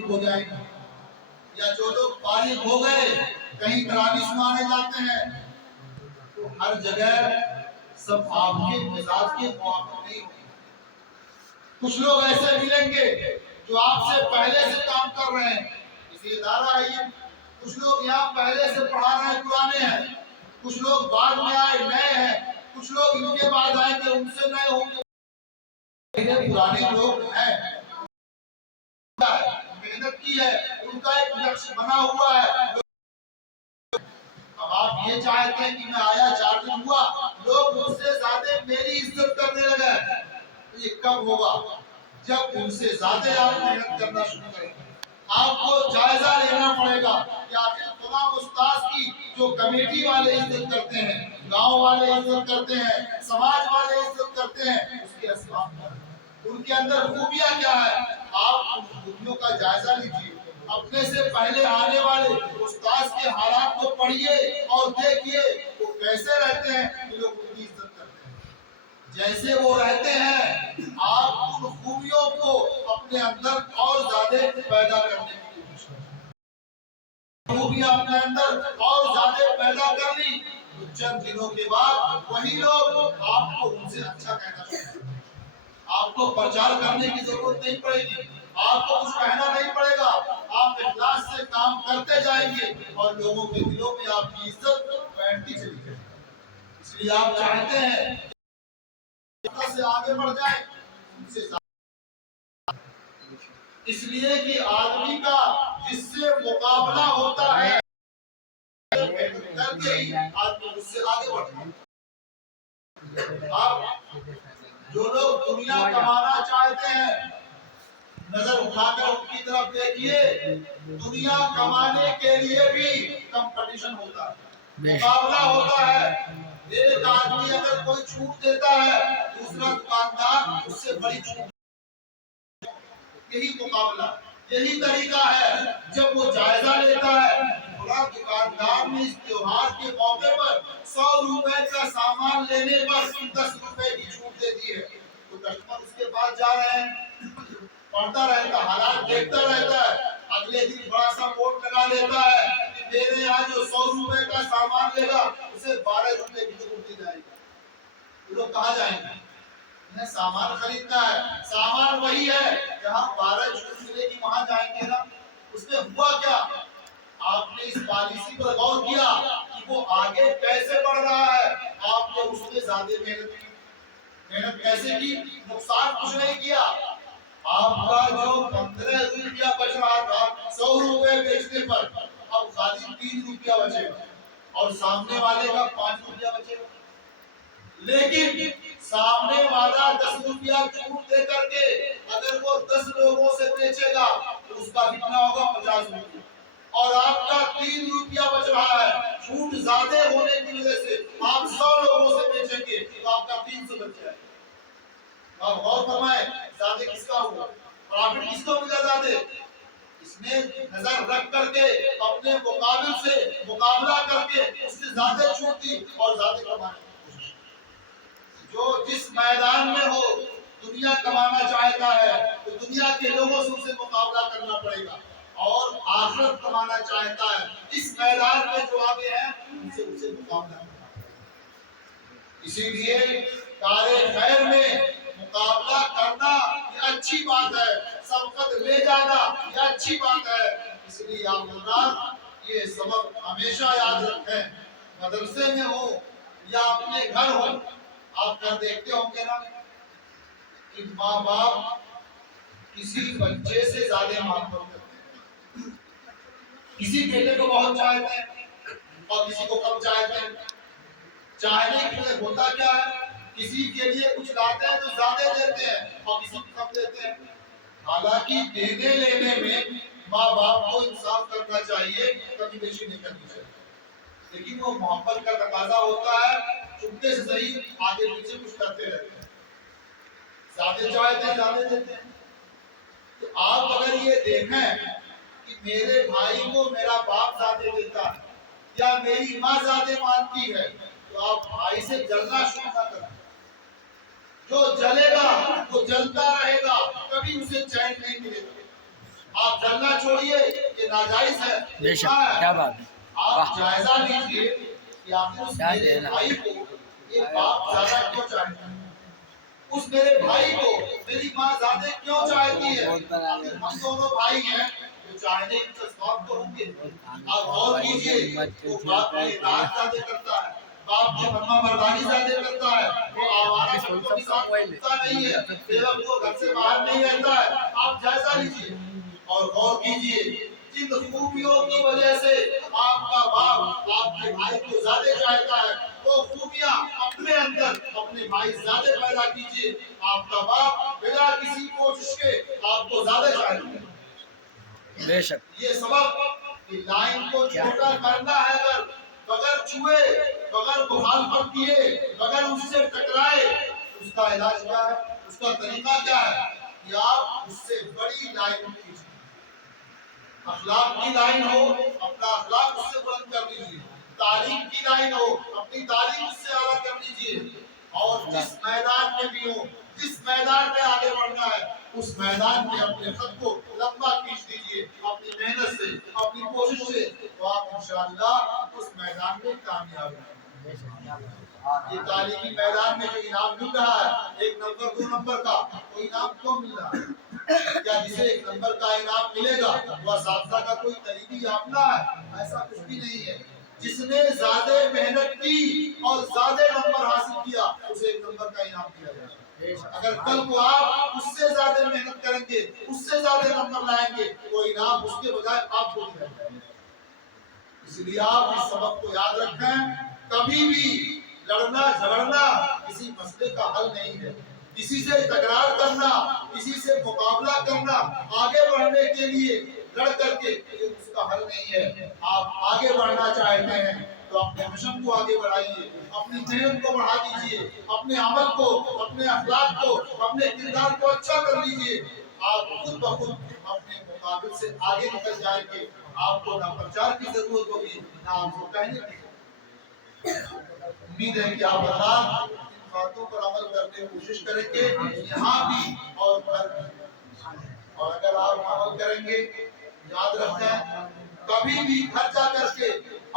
ہو جائے گا، یا جو لوگ فارغ ہو گئے کہیں تراویح سنانے جاتے ہیں، تو ہر جگہ سب آپ کے مزاج کے موافق نہیں ہوتے۔ کچھ لوگ ایسے ملیں گے جو آپ سے پہلے سے کام کر رہے ہیں، اسی ادارہ ہے یہ، کچھ لوگ یہاں پہلے سے پڑھا رہے ہیں، پرانے ہیں، کچھ لوگ بعد میں آئے نئے ہیں، کچھ لوگ ان کے بعد آئیں گے ان سے نئے ہوں گے۔ پرانے لوگ ہیں، محنت کی ہے، ان کا ایک نقش بنا ہوا ہے۔ اب آپ یہ چاہتے ہیں کہ میں آیا 4 دن ہوا، لوگ مجھ سے زیادہ میری عزت کرنے لگے، تو یہ کب ہوگا؟ جب ان سے زیادہ آپ محنت کرنا شروع کریں گے۔ آپ کو جائزہ لینا پڑے گا کہ آخر تمام استاذ کی جو کمیٹی والے عزت کرتے ہیں، گاؤں والے عزت کرتے ہیں، سماج والے عزت کرتے ہیں، اس کے اسباب کیا ہیں؟ ان کے اندر خوبیاں کیا ہے؟ آپ ان خوبیوں کا جائزہ لیجیے۔ اپنے سے پہلے آنے والے استاذ کے حالات کو پڑھیے اور دیکھیے وہ کیسے رہتے ہیں کہ لوگ ان کی عزت کرتے ہیں۔ جیسے وہ رہتے ہیں آپ ان خوبیوں کو اپنے اندر اور زیادہ پیدا کرنے کی کوشش کریں۔ خوبیاں اپنے اندر اور زیادہ پیدا کر لی تو چند دنوں کے بعد وہی لوگ آپ کو ان سے اچھا کہنا شروع کریں گے۔ آپ کو پرچار کرنے کی ضرورت نہیں پڑے گی، آپ کو کچھ کہنا نہیں پڑے گا، آپ اخلاص سے کام کرتے جائیں گے اور لوگوں کے دلوں میں آپ کی عزت بیٹھتی چلی جائے گی۔ اس لیے آپ چاہتے ہیں کہ سے آگے بڑھ جائیں، ان سے اس لیے کہ آدمی کا جس سے مقابلہ ہوتا ہے کر کے ہی آدمی اس سے آگے بڑھتا ہے۔ آپ جو لوگ دنیا کمانا چاہتے ہیں نظر اٹھا کر ان کی طرف دیکھیے، دنیا کمانے کے لیے بھی کمپٹیشن ہوتا ہے، مقابلہ ہوتا ہے۔ ایک آدمی اگر کوئی چھوٹ دیتا ہے دوسرا دکاندار اس سے بڑی چھوٹ، یہی مقابلہ، یہی طریقہ ہے۔ جب وہ جائزہ لیتا ہے بڑا دکاندار نے اس تیوہار کے موقع پر 100 روپے کا سامان لینے پر 10 روپے کی چھوٹ دے دی ہے، تو کسٹمر اس کے پاس جا رہے ہیں، پڑھتا رہتا ہے، حالات دیکھتا رہتا ہے، اگلے دن بڑا سا بورڈ لگا لیتا ہے کہ میرے یہاں جو 100 روپے کا سامان لے گا اسے 12 روپے کی چھوٹ دی جائے گی۔ وہ لوگ کہاں جائیں گے؟ انہیں سامان خریدنا ہے، سامان وہی ہے جہاں 12 چھوٹ ملے گی وہاں جائیں گے نا۔ اس میں ہوا کیا؟ آپ نے اس پالیسی پر غور کیا کہ وہ آگے کیسے بڑھ رہا ہے، آپ نے اس میں زیادہ محنت کی۔ محنت کیسے کی؟ نقصان کچھ نہیں کیا۔ آپ کا جو 15 روپیہ بچ رہا تھا 100 روپے بیچنے پر، اب خالی 3 روپیہ بچے گا اور سامنے والے کا 5 روپیہ بچے گا۔ لیکن سامنے والا 10 روپیہ چھوٹ دے کر کے اگر وہ 10 لوگوں سے بیچے گا تو اس کا کتنا ہوگا؟ 50 روپیہ، اور آپ کا 3 روپیہ بچ رہا ہے۔ چھوٹ زیادہ ہونے کی وجہ سے آپ 100 لوگوں سے بیچیں گے تو آپ کا 300 بچ جائے گا۔ آپ غور فرمائیں زیادہ کس کا ہوگا؟ پرافٹ کس کو ملا زیادہ؟ اس نے نظر رکھ کر کے اپنے مقابل سے مقابلہ کر کے اس سے زیادہ چھوٹ دی اور زیادہ کمانے کی کوشش کی۔ جو جس میدان میں ہو دنیا کمانا چاہتا ہے تو دنیا کے لوگوں سے اسے مقابلہ کرنا پڑے گا، اور آخرت کمانا چاہتا ہے اس میدان میں جو آگے ہیں ان سے اسے مقابلہ کرنا پڑے گا۔ اسی لیے کار خیر میں مقابلہ کرنا یہ اچھی بات ہے، سبقت لے جانا یہ اچھی بات ہے۔ اس لیے آپ حضرات یہ سبق ہمیشہ یاد رکھیں، مدرسے میں ہو یا اپنے گھر ہو، آپ گھر دیکھتے ہوں گے نا کہ ماں باپ کسی بچے سے زیادہ محبت کرتے ہیں، کسی بیٹے کو بہت چاہتے ہیں اور کسی کو کم چاہتے ہیں۔ چاہنے کے لیے ہوتا کیا ہے؟ کسی کے لیے کچھ لاتے ہیں تو زیادہ دیتے ہیں اور کسی کو کم دیتے ہیں۔ حالانکہ دینے لینے میں ماں باپ کو انصاف کرنا چاہیے، کمی بیشی نہیں کرنی چاہیے، لیکن وہ محبت کا تقاضا ہوتا ہے، چپکے سے صحیح آگے پیچھے کچھ کرتے رہتے ہیں، زیادہ چاہتے ہیں زیادہ دیتے ہیں۔ تو آپ اگر یہ دیکھیں کہ میرے بھائی کو میرا باپ زیادہ دیتا ہے یا میری ماں زیادہ مانتی ہے تو آپ بھائی سے جلنا شروع نہ کریں۔ جو جلے گا وہ جلتا رہے گا، کبھی اسے چین نہیں ملے گا۔ آپ جلنا یہ ناجائز ہے. بے شک کیا بات ہے. آپ جائزہ لیجیے کہ آخر اس میرے بھائی کو یہ باپ زیادہ کیوں چاہتا ہے, اس میرے بھائی کو میری ماں زیادہ کیوں چاہتی ہے. آخر ہم دونوں بھائی ہیں تو چاہنے کے اسباب تو ہوں گے. آپ غور کیجیے, وہ باپ کی اطاعت زیادہ کرتا ہے, باپ کی فرما برداری زیادہ کرتا ہے, وہ آوارہ بچوں کے ساتھ گھومتا نہیں ہے, بے وقت وہ گھر سے باہر نہیں رہتا ہے. آپ جائزہ لیجیے اور غور کیجیے جن خوبیوں کی وجہ سے آپ کا باپ آپ کے بھائی کو زیادہ چاہتا ہے, وہ خوبیاں اپنے اندر اپنے بھائی زیادہ پیدا کیجیے. آپ کا باپ بلا کسی کوشش کے آپ کو زیادہ چاہتا ہے. بے شک یہ سبب کہ لائن کو چھوٹا کرنا ہے, اگر بغیر چھوئے, بغیر مخالفت کیے, بغیر اس سے ٹکرائے, اس کا علاج کیا ہے, اس کا طریقہ کیا ہے کہ آپ اس سے بڑی لائن کیجیے. اخلاق کی لائن ہو, اپنا اخلاق اس سے بلند کر لیجیے. تعلیم کی لائن ہو, اپنی تعلیم اس سے اعلیٰ کر لیجیے. اور جس میدان میں بھی ہو, جس میدان میں آگے بڑھنا ہے, اس میدان میں اپنے خود کو لمبا کھینچ دیجیے اپنی محنت سے, اپنی کوشش سے, تو آپ انشاءاللہ اس میدان میں کامیاب ہیں. یہ تعلیمی میدان میں جو انعام مل رہا ہے, 1 نمبر 2 نمبر کا, وہ انعام کیوں مل رہا ہے؟ کیا جسے 1 نمبر کا انعام ملے گا وہ اساتذہ کا کوئی قریبی یافتہ ہے؟ ایسا کچھ بھی نہیں ہے. جس نے زیادہ محنت کی اور زیادہ نمبر حاصل کیا, اسے 1 نمبر کا انعام دیا جائے گا. اگر کل کو آپ اس سے زیادہ محنت کریں گے, اس سے زیادہ نمبر لائیں گے, وہ انعام اس کے بجائے آپ کو دیا جائے گا. اس لیے آپ اس سبق کو یاد رکھیں, کبھی بھی لڑنا جھگڑنا کسی مسئلے کا حل نہیں ہے. کسی سے تکرار کرنا, کسی سے مقابلہ کرنا آگے بڑھنے کے لیے لڑ کر کے, یہ اس کا حل نہیں ہے. آپ آگے بڑھنا چاہتے ہیں تو اپنے مشن کو آگے بڑھائیے, اپنی محنت کو بڑھا دیجیے, اپنے عمل کو, اپنے اخلاق کو, اپنے کردار کو اچھا کر لیجیے. آپ خود بخود اپنے مقابل سے آگے نکل جائیں گے. آپ کو نہ پرچار کی ضرورت ہوگی, نہ آپ کو کہنے کی. امید ہے کہ آپ حضرات ان باتوں پر عمل کرنے کی کوشش کریں گے, یہاں بھی اور گھر بھی. اور اگر آپ عمل کریں گے, یاد رکھیں کبھی بھی گھر جا کر کے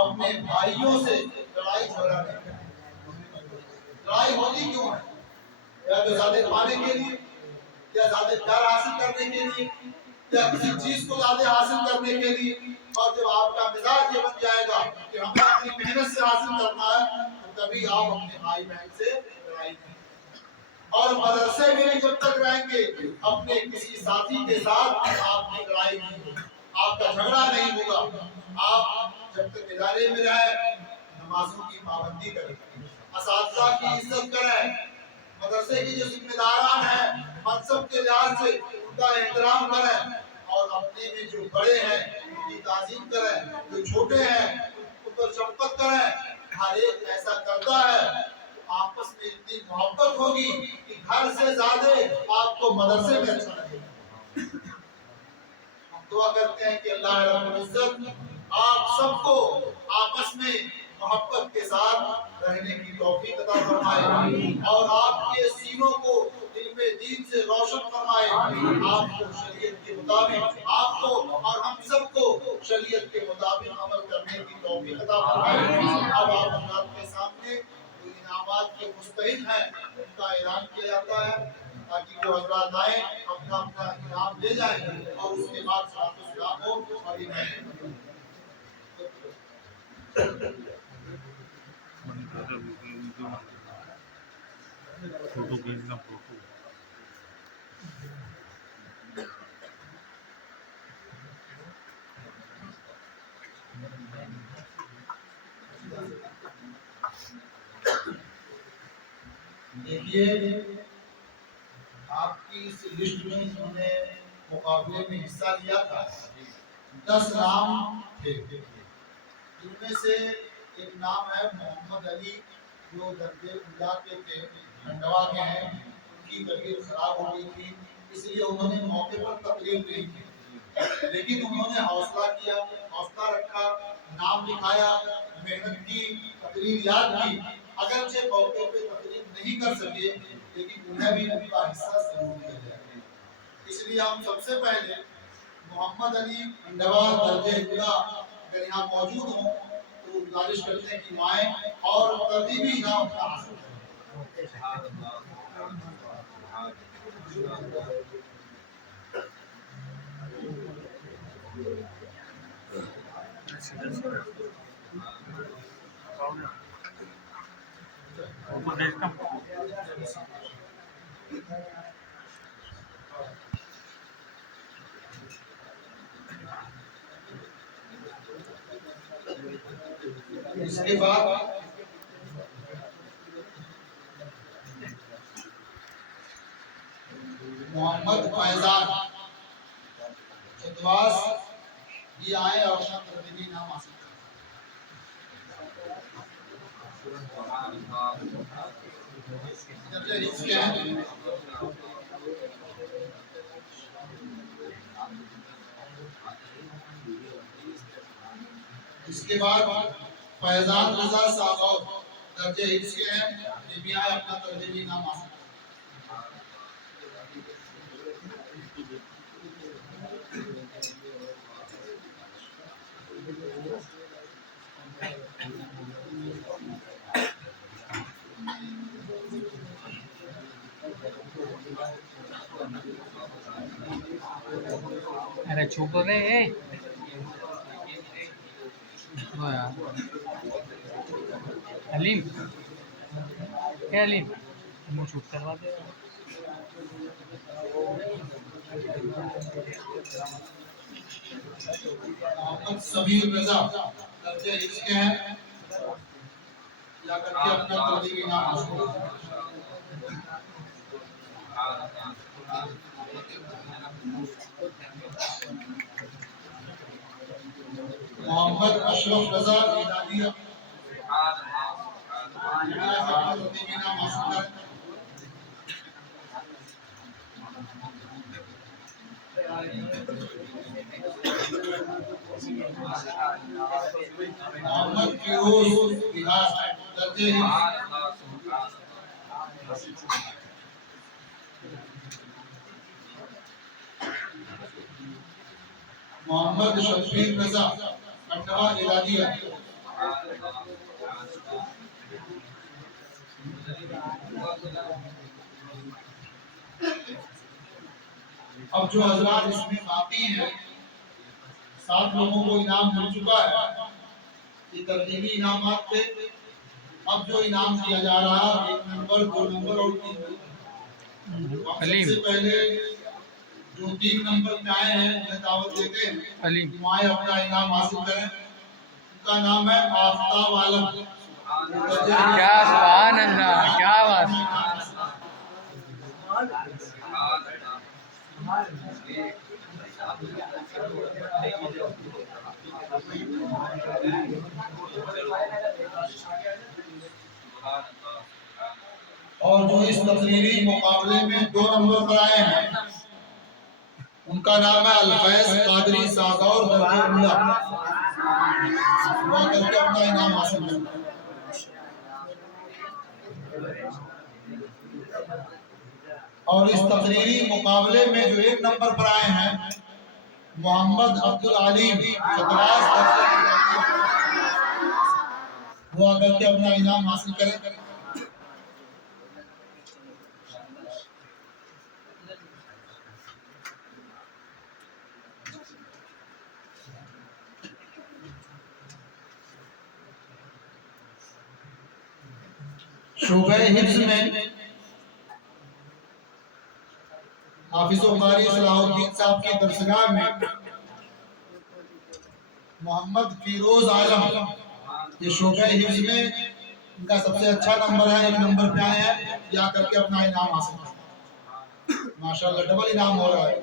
اپنے بھائیوں سے لڑائی جھگڑا نہیں کریں. لڑائی ہوتی کیوں ہے؟ یا تو زیادہ پانے کے لیے, یا زیادہ پیار حاصل کرنے کے لیے, یا کسی چیز کو زیادہ حاصل کرنے کے لیے. اور جب آپ کا مزاج یہ بن جائے گا کہ ہمیں اپنی محنت سے حاصل کرنا ہے, تو کبھی آپ اپنے بھائی بہن سے لڑائی نہیں. اور مدرسے میں جب تک رہیں گے اپنے کسی ساتھی کے ساتھ آپ کی لڑائی نہیں ہوگی, آپ کا جھگڑا نہیں ہوگا. آپ جب تک ادارے میں رہیں نمازوں کی پابندی کریں, اساتذہ کی عزت کریں, مدرسے کی جو ذمہ داران ہیں منصب کے لحاظ سے ان کا احترام کریں, اور اپنے میں جو بڑے ہیں ان کی تعظیم کریں, جو چھوٹے ہیں ان پر شفقت کریں. ہر ایک ایسا کرتا ہے آپس میں اتنی محبت ہوگی کہ گھر سے زیادہ آپ کو مدرسے میں اچھا لگے گا. ہم دعا کرتے ہیں کہ اللہ رب العزت آپ سب کو آپس میں محبت کے ساتھ رہنے کی توفیق عطا فرمائے, اور آپ کے سینوں کو علم دین سے روشن فرمائے. آپ کو شریعت کے مطابق, آپ کو اور ہم سب کو شریعت کے مطابق عمل کرنے کی توفیق عطا فرمائے. اب آپ حضرات کے سامنے جو انعامات کے مستحق ہیں ان کا اعلان کیا جاتا ہے, تاکہ وہ حضرات آئیں اپنا اپنا انعام لے جائیں, اور اس کے بعد صلاۃ و سلام ہو. اور فوٹو بھیجنا, فوٹو دیکھیے آپ کی اس لسٹ میں انہوں نے مقابلے میں حصہ لیا تھا, 10 نام تھے. ان میں سے ایک نام ہے محمد علی, جو درجے اولیاء کے تھے, کھنڈوا کے ہیں. ان کی طبیعت خراب ہو گئی تھی, اس لیے انہوں نے موقع پر تقریر نہیں کی, لیکن انہوں نے حوصلہ کیا, حوصلہ رکھا, نام لکھایا, محنت کی, تقریر یاد کی. اگرچہ موقع پہ تقریر نہیں کر سکے, لیکن انہیں بھی ان کا حصہ ضرور دیا جائے. اس لیے ہم سب سے پہلے محمد علی انڈوا درجہ ابتدا اگر یہاں موجود ہوں تو گزارش کرتے ہیں کہ مائیں اور ترتیبی انعام حاصل کریں۔ اس کے بعد محمد فیضان چندواس یہ آئے اور اپنا ترتیبی انعام حاصل کریں۔ اس کے ہیں اس کے بعد فیضان رضا صاحب درجہ حفظ کے ہیں، یہ بھی آئے اپنا ترتیبی انعام حاصل کریں۔ ارے چھوٹو رے وہ یار علیم کیا علیم منہ چھوٹ کروا دے محمد سبیر رضا درجہ حفظ کے ہیں، یا کر کے اپنا ترتیبی انعام حاصل کریں۔ محمد اشرف رضا میلادیہ اپنا ترتیبی انعام حاصل کریں۔ محمد فیروز بہار درجہ حفظ، محمد شفیق رضا انڈوا میلادیہ، اب جو حضرات اس میں باقی ہیں 7 لوگوں کو انعام مل چکا ہے، یہ ترتیبی انعامات تھے۔ اب جو انعام دیا جا رہا ہے 1 نمبر 2 نمبر اور 3 نمبر، سب سے پہلے جو 3 نمبر پہ آئے ہیں انہیں دعوت دیتے ہیں کہ آئے اپنا انعام حاصل کریں۔ ان کا نام ہے آفتاب عالم۔ کیا سبحان اللہ، کیا بات ہے۔ اور جو اس تقریری مقابلے میں 2 نمبر پر آئے ہیں ان کا نام ہے الفیض قادری ساغور درجہ اولی، دعا کر کے اپنا انعام حاصل کریں۔ اور اس تقریری مقابلے میں جو 1 نمبر پر آئے ہیں محمد عبدالعلیم چتراس درجہ دعا کر کے اپنا انعام حاصل کریں۔ شعبہ حفظ میں حافظ و قاری صلاح الدین صاحب کی درسگاہ میں محمد فیروز عالم، یہ شعبہ حفظ میں ان کا سب سے اچھا نمبر ہے، 1 نمبر پہ آئے ہیں، یا کر کے اپنا انعام حاصل کریں۔ ماشاءاللہ ڈبل انعام ہو رہا ہے،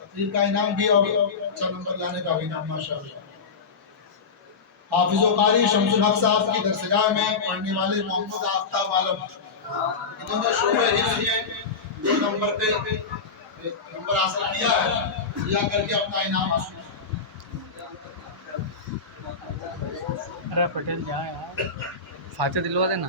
تقریر کا انعام بھی اور اچھا نمبر لانے کا بھی انعام ماشاءاللہ۔ حافظ و قاری شمس الحق صاحب کی درسگاہ میں پڑھنے والے محمد آفتاب عالم، انہوں نے شعبہ حفظ میں 2 نمبر پہ نمبر حاصل کیا ہے، یا کر کے اپنا انعام حاصل کیا۔ ارے پٹیل جا یار، فاتحہ دلوا دینا۔